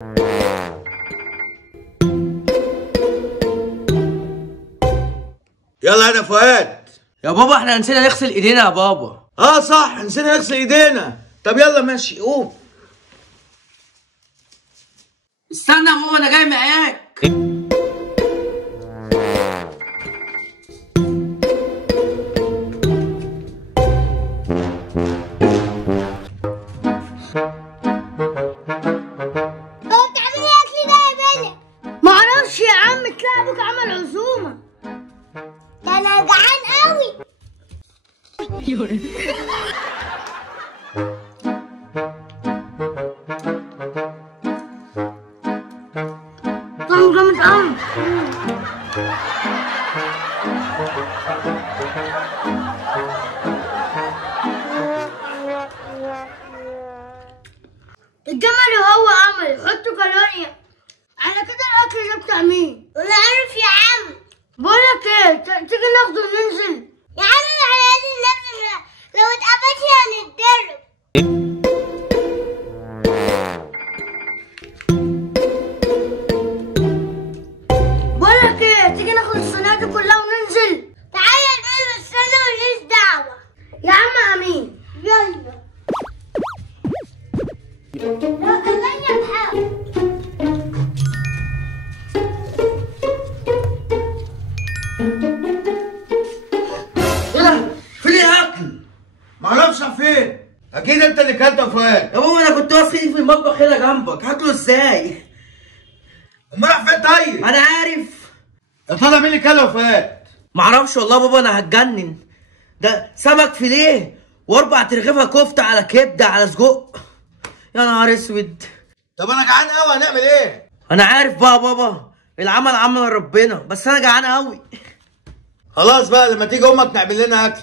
يلا يا فؤاد. يا بابا احنا نسينا نغسل ايدينا يا بابا. صح، نسينا نغسل ايدينا. طب يلا ماشي، قوم. استنى يا بابا انا جاي معاك. معرفش يا عم، تلاقي ابوك عمل عزومه. ده انا جعان قوي. طعمه جامد قوي. الجمل وهو عمل يحطوا كالوريا على كده. الاكل ده بتاع مين؟ انا عارف يا عم. بقولك ايه، تيجي ناخده وننزل يا عم. احنا لازم ننزل، لو اتقفشنا هنتضرب. بقولك ايه، تيجي ناخد الصينية دي كلها وننزل. تعالى نلبس السنة ماليش دعوة يا عم. امين يلا. لا كمان يا محمد. فين الاكل؟ معرفش فين. اكيد انت اللي كلته يا فؤاد. يا بابا انا كنت واقف ايدي في المطبخ هنا جنبك، هاكله ازاي؟ امال راح فين طيب؟ انا عارف. يا ترى مين اللي كله يا فؤاد؟ معرفش والله يا بابا، انا هتجنن. ده سمك فيليه واربع ترغيفه كفته على كبده على سجق. يا نهار اسود. طب انا جعان قوي، هنعمل ايه؟ انا عارف بقى يا بابا، العمل عمل ربنا، بس انا جعان قوي. خلاص بقى، لما تيجي امك نعمل لنا اكل.